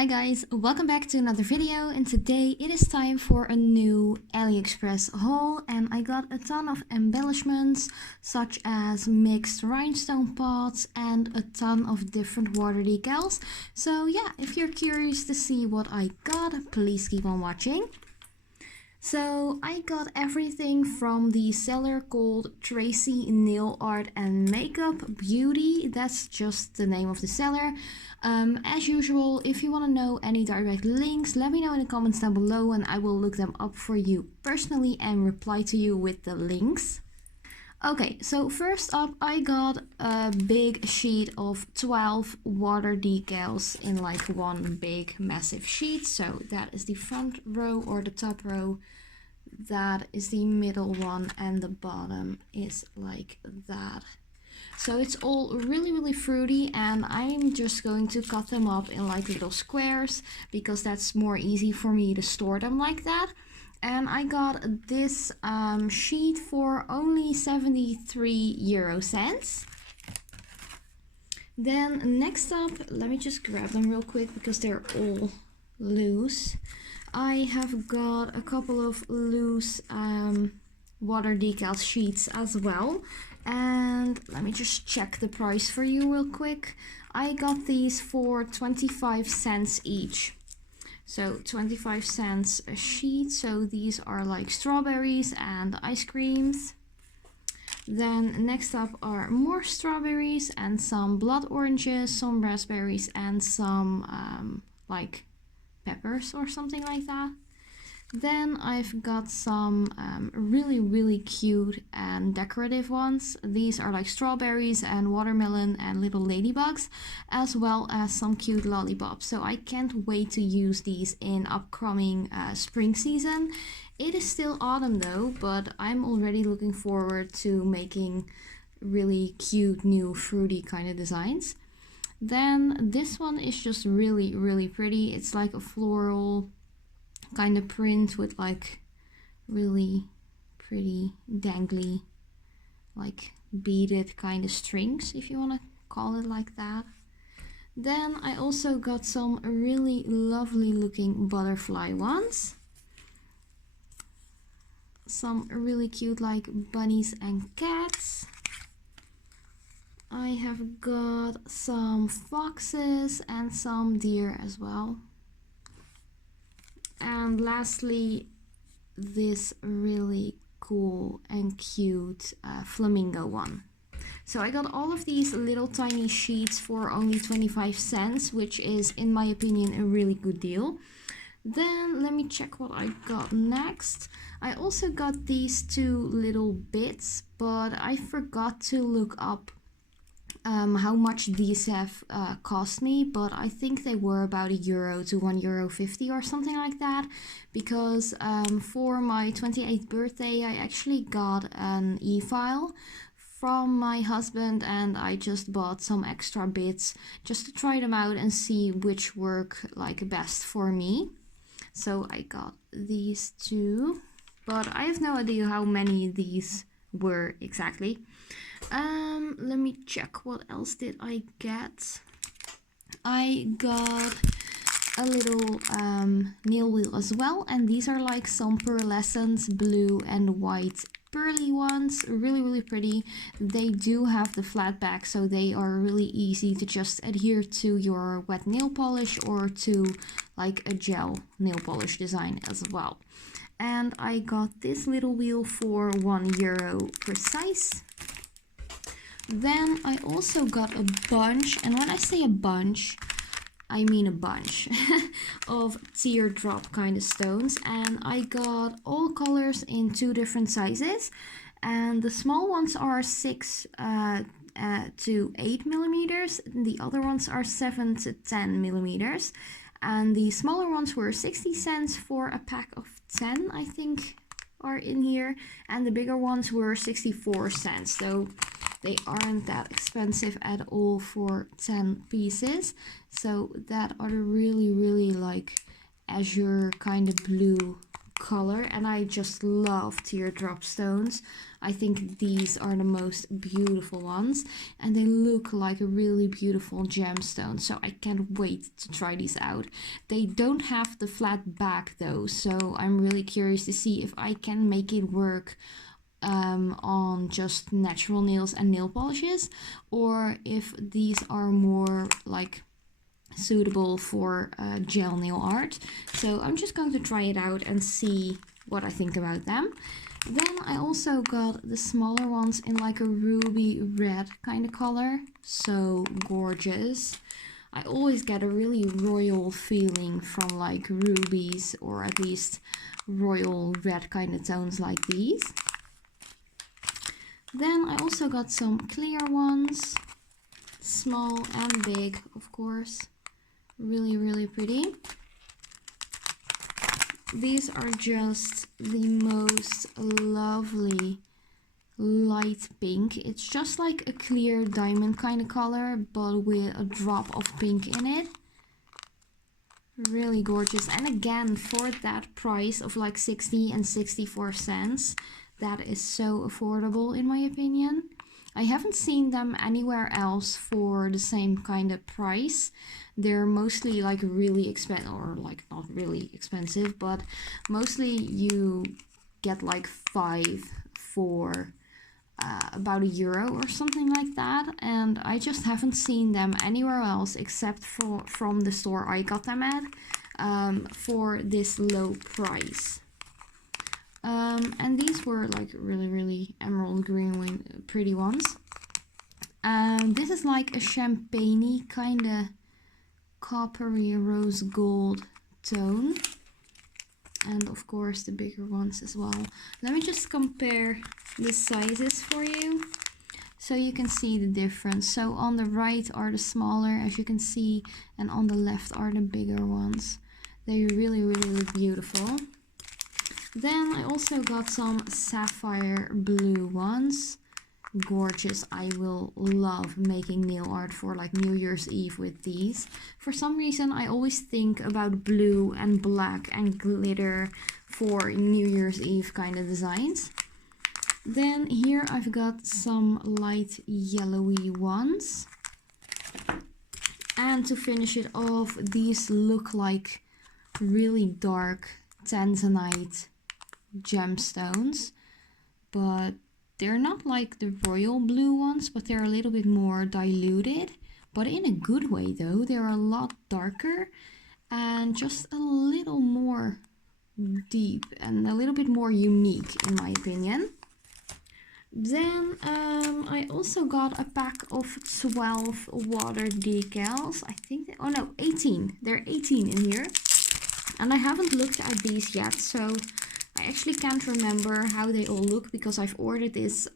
Hi guys, welcome back to another video, and today it is time for a new AliExpress haul, and I got a ton of embellishments such as mixed rhinestone pots and a ton of different water decals. So yeah, if you're curious to see what I got, please keep on watching. So I got everything from the seller called Tracy Nail Art and Makeup Beauty. That's just the name of the seller. As usual, if you want to know any direct links, let me know in the comments down below and I will look them up for you personally and reply to you with the links. Okay, so first up I got a big sheet of 12 water decals in like one big massive sheet. So that is the front row or the top row, that is the middle one, and the bottom is like that. So it's all really fruity, and I'm just going to cut them up in like little squares because that's more easy for me to store them like that. And I got this sheet for only 73€. Then next up, let me just grab them real quick because they're all loose. I have got a couple of loose water decal sheets as well. And let me just check the price for you real quick. I got these for 25 cents each. So 25 cents a sheet. So these are like strawberries and ice creams. Then next up are more strawberries and some blood oranges, some raspberries, and some like peppers or something like that. Then I've got some really cute and decorative ones. These are like strawberries and watermelon and little ladybugs, as well as some cute lollipops. So I can't wait to use these in upcoming spring season. It is still autumn though, but I'm already looking forward to making really cute new fruity kind of designs. Then this one is just really pretty. It's like a floral kind of print with like really pretty dangly like beaded kind of strings, if you want to call it like that. Then I also got some really lovely looking butterfly ones, some really cute like bunnies and cats. I have got some foxes and some deer as well. And lastly, this really cool and cute flamingo one. So I got all of these little tiny sheets for only 25 cents, which is, in my opinion, a really good deal. Then let me check what I got next. I also got these two little bits, but I forgot to look up how much these have cost me, but I think they were about €1 to €1.50 or something like that, because for my 28th birthday I actually got an e-file from my husband, and I just bought some extra bits just to try them out and see which work like best for me. So I got these two, but I have no idea how many these were exactly. Let me check, what else did I get? I got a little nail wheel as well, and these are like some pearlescent blue and white pearly ones, really pretty. They do have the flat back, so they are really easy to just adhere to your wet nail polish or to like a gel nail polish design as well. And I got this little wheel for €1 precise. Then I also got a bunch, and when I say a bunch, I mean a bunch of teardrop kind of stones, and I got all colors in 2 different sizes, and the small ones are 6 to 8 millimeters, the other ones are 7 to 10 millimeters, and the smaller ones were 60 cents for a pack of 10, I think, are in here, and the bigger ones were 64 cents, so they aren't that expensive at all for 10 pieces. So that are the really like azure kind of blue color, and I just love teardrop stones. I think these are the most beautiful ones, and they look like a really beautiful gemstone, so I can't wait to try these out. They don't have the flat back though, so I'm really curious to see if I can make it work on just natural nails and nail polishes, or if these are more like suitable for gel nail art. So I'm just going to try it out and see what I think about them. Then I also got the smaller ones in like a ruby red kind of color. So gorgeous. I always get a really royal feeling from like rubies, or at least royal red kind of tones like these. Then I also got some clear ones, small and big, of course. Really, really pretty. These are just the most lovely light pink. It's just like a clear diamond kind of color, but with a drop of pink in it. Really gorgeous. And again, for that price of like 60 and 64 cents, that is so affordable in my opinion. I haven't seen them anywhere else for the same kind of price. They're mostly like really expensive, or like not really expensive, but mostly you get like 5 for about €1 or something like that. And I just haven't seen them anywhere else except from the store I got them at for this low price. And these were like really, really emerald green, pretty ones. This is like a champagne-y kind of coppery rose gold tone. And of course the bigger ones as well. Let me just compare the sizes for you so you can see the difference. So on the right are the smaller, as you can see, and on the left are the bigger ones. They really, really look beautiful. Then I also got some sapphire blue ones. Gorgeous. I will love making nail art for like New Year's Eve with these. For some reason I always think about blue and black and glitter for New Year's Eve kind of designs. Then here I've got some light yellowy ones. And to finish it off, these look like really dark tanzanite gemstones, but they're not like the royal blue ones, but they're a little bit more diluted, but in a good way though. They're a lot darker and just a little more deep and a little bit more unique in my opinion. Then I also got a pack of 12 water decals. I think, oh no, 18. There are 18 in here. And I haven't looked at these yet, so I actually can't remember how they all look because I've ordered this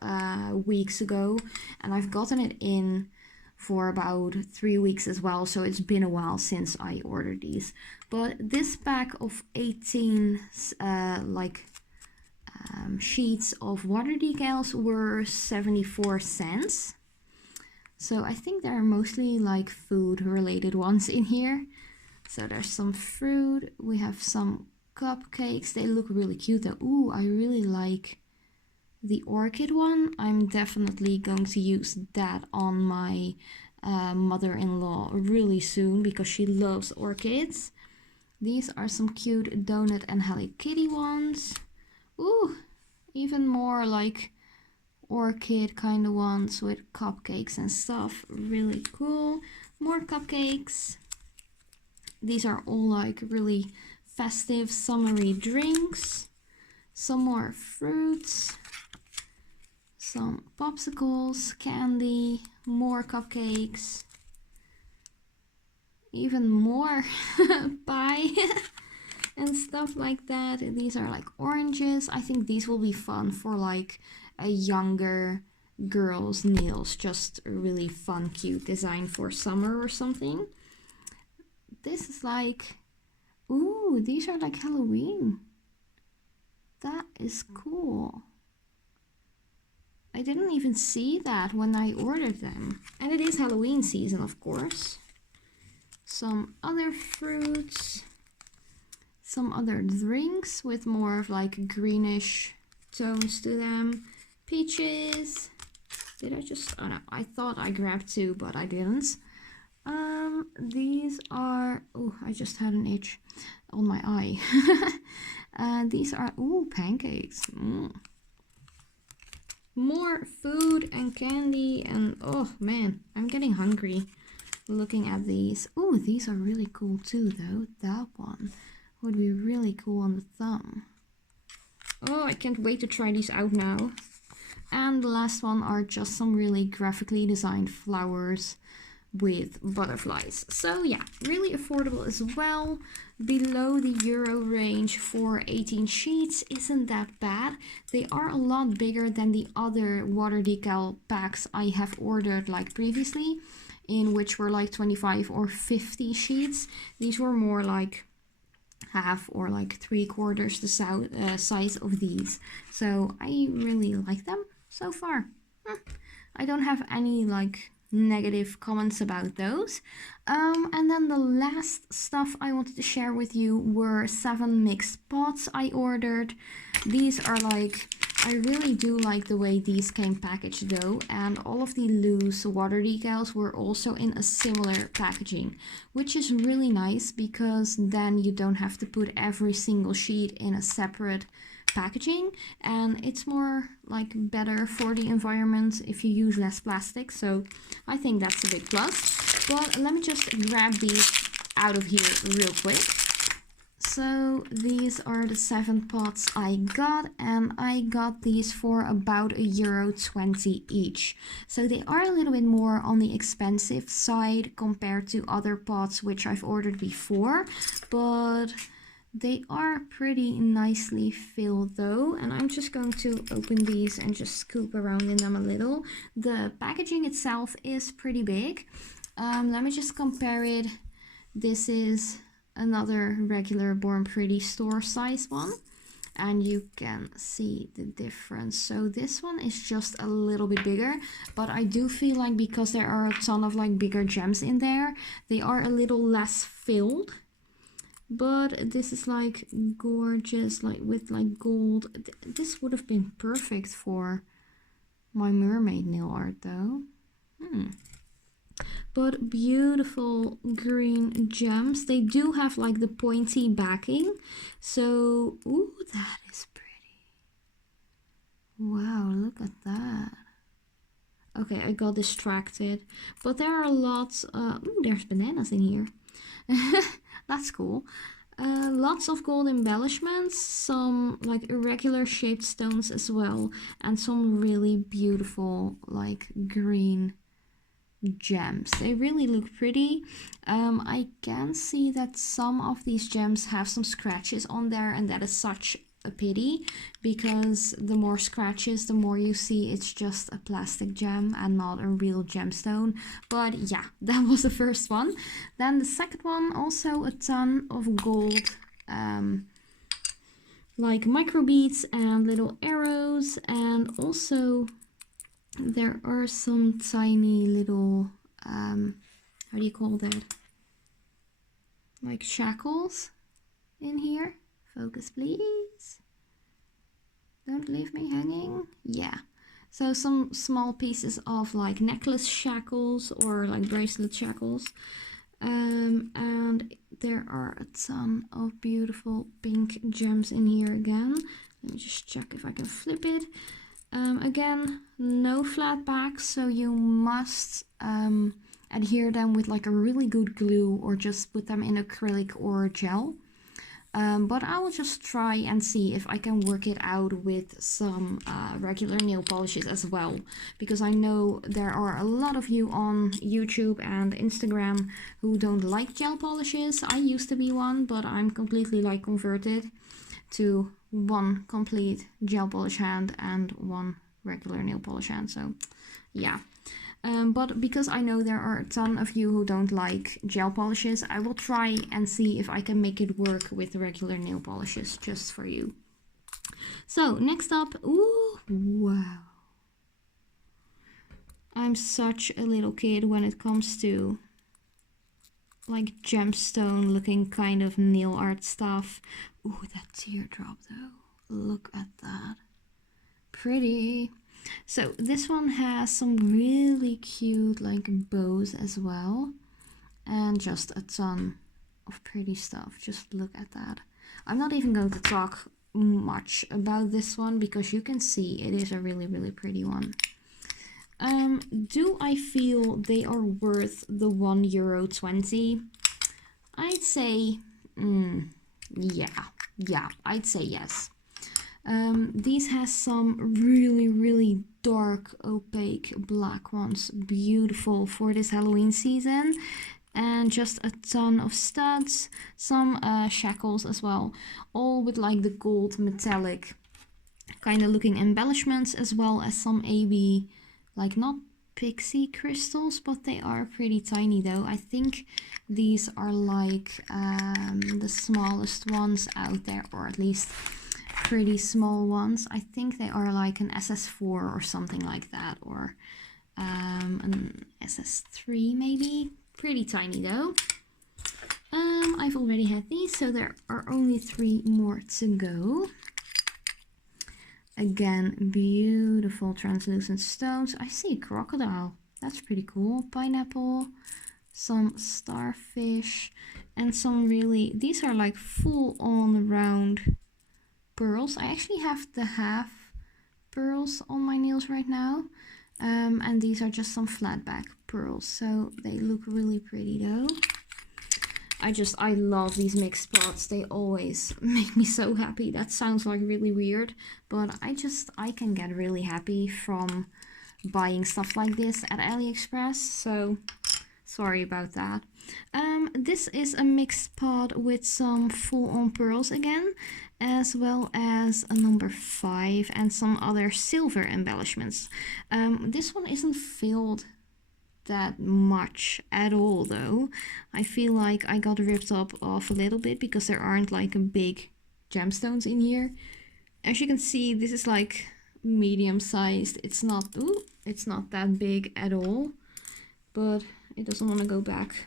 weeks ago and I've gotten it in for about 3 weeks as well, so it's been a while since I ordered these. But this pack of 18 sheets of water decals were 74 cents. So I think there are mostly like food related ones in here. So there's some fruit, we have some cupcakes. They look really cute though. Ooh, I really like the orchid one. I'm definitely going to use that on my mother-in-law really soon because she loves orchids. These are some cute donut and Hello Kitty ones. Ooh, even more like orchid kind of ones with cupcakes and stuff. Really cool. More cupcakes. These are all like really festive summery drinks. Some more fruits. Some popsicles, candy, more cupcakes. Even more pie and stuff like that. These are like oranges. I think these will be fun for like a younger girl's nails. Just a really fun, cute design for summer or something. This is like, ooh, these are like Halloween. That is cool. I didn't even see that when I ordered them. And it is Halloween season, of course. Some other fruits. some other drinks with more of like greenish tones to them. Peaches. Did I just, oh no, I thought I grabbed two, but I didn't. These are, oh, I just had an itch on my eye. These are, ooh, pancakes. More food and candy, and oh man, I'm getting hungry looking at these. Ooh, these are really cool too though. That one would be really cool on the thumb. Oh, I can't wait to try these out now. And the last one are just some really graphically designed flowers with butterflies. So yeah, really affordable as well. Below the euro range for 18 sheets isn't that bad. They are a lot bigger than the other water decal packs I have ordered like previously, in which were like 25 or 50 sheets. These were more like half or like 3/4 the size of these. So I really like them so far. I don't have any like negative comments about those. And then the last stuff I wanted to share with you were 7 mixed pots I ordered. These are like, I really do like the way these came packaged though, and all of the loose water decals were also in a similar packaging, which is really nice because then you don't have to put every single sheet in a separate packaging, and it's more like better for the environment if you use less plastic. So I think that's a big plus. But let me just grab these out of here real quick. So these are the 7 pots I got, and I got these for about €1.20 each. So they are a little bit more on the expensive side compared to other pots which I've ordered before, but they are pretty nicely filled though, and I'm just going to open these and just scoop around in them a little. The packaging itself is pretty big. Let me just compare it. This is another regular Born Pretty store size one, and you can see the difference. So this one is just a little bit bigger, but I do feel like because there are a ton of like bigger gems in there, they are a little less filled. But this is like gorgeous, like with like gold. This would have been perfect for my mermaid nail art though. But beautiful green gems. They do have like the pointy backing. So, ooh, that is pretty. Wow, look at that. Okay, I got distracted. But there are lots, ooh, there's bananas in here. That's cool. Lots of gold embellishments, some like irregular shaped stones as well, and some really beautiful like green gems. They really look pretty. I can see that some of these gems have some scratches on there, and that is such a pity, because the more scratches, the more you see it's just a plastic gem and not a real gemstone. But yeah, that was the first one. Then the second one, also a ton of gold, like micro beads and little arrows, and also there are some tiny little how do you call that, like shackles in here. Focus please, don't leave me hanging. Yeah, so some small pieces of like necklace shackles or like bracelet shackles, and there are a ton of beautiful pink gems in here again. Let me just check if I can flip it. Again, no flat backs, so you must adhere them with like a really good glue or just put them in acrylic or gel. But I will just try and see if I can work it out with some regular nail polishes as well, because I know there are a lot of you on YouTube and Instagram who don't like gel polishes. I used to be one, but I'm completely like converted to one complete gel polish hand and one regular nail polish hand. So yeah, but because I know there are a ton of you who don't like gel polishes, I will try and see if I can make it work with regular nail polishes just for you. So next up, ooh, wow, I'm such a little kid when it comes to like gemstone looking kind of nail art stuff. Ooh, that teardrop though. Look at that. Pretty. So this one has some really cute like bows as well. And just a ton of pretty stuff. Just look at that. I'm not even going to talk much about this one because you can see it is a really, really pretty one. Do I feel they are worth the €1.20? I'd say, yeah, I'd say yes. These has some really, really dark, opaque black ones. Beautiful for this Halloween season. And just a ton of studs, some shackles as well, all with like the gold metallic kind of looking embellishments, as well as some AB, like not pixie crystals, but they are pretty tiny though. I think these are like the smallest ones out there, or at least pretty small ones. I think they are like an SS4 or something like that, or an SS3 maybe. Pretty tiny though. I've already had these, so there are only 3 more to go. Again, beautiful translucent stones. I see a crocodile. That's pretty cool. Pineapple, some starfish, and some really, these are like full on round pearls. I actually have the half pearls on my nails right now. And these are just some flat back pearls, so they look really pretty though. I love these mixed pots. They always make me so happy. That sounds like really weird, but I can get really happy from buying stuff like this at AliExpress, so sorry about that. This is a mixed pot with some full-on pearls again, as well as a number 5 and some other silver embellishments. This one isn't filled that much at all though. I feel like I got ripped up off a little bit because there aren't like a big gemstones in here. As you can see, this is like medium sized. It's not that big at all, but it doesn't want to go back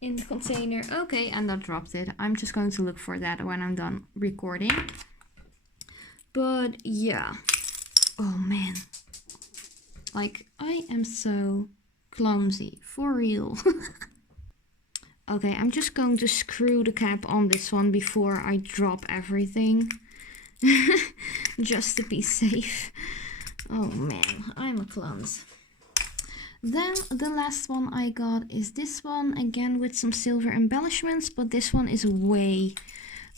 in the container. Okay, and I dropped it. I'm just going to look for that when I'm done recording. But yeah, oh man, like I am so clumsy, for real. Okay, I'm just going to screw the cap on this one before I drop everything. Just to be safe. Oh man, I'm a clumsy. Then the last one I got is this one, again with some silver embellishments, but this one is way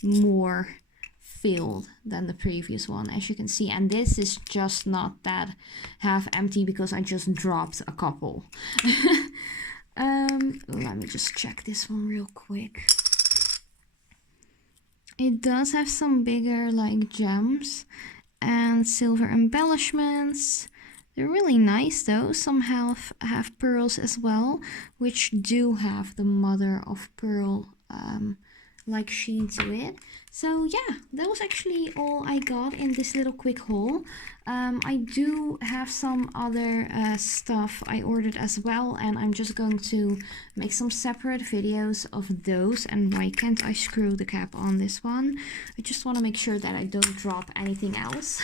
more filled than the previous one, as you can see, and this is just not that half empty because I just dropped a couple. Let me just check this one real quick. It does have some bigger like gems and silver embellishments. They're really nice though. Some have pearls as well, which do have the mother of pearl like sheen to it. So yeah, that was actually all I got in this little quick haul. I do have some other stuff I ordered as well, and I'm just going to make some separate videos of those. And why can't I screw the cap on this one? I just want to make sure that I don't drop anything else.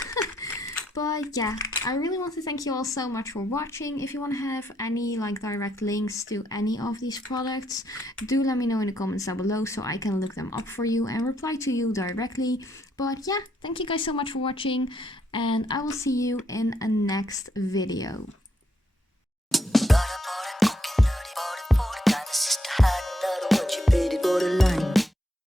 But yeah, I really want to thank you all so much for watching. If you want to have any like direct links to any of these products, do let me know in the comments down below so I can look them up for you and reply to you directly. But yeah, thank you guys so much for watching, and I will see you in a next video.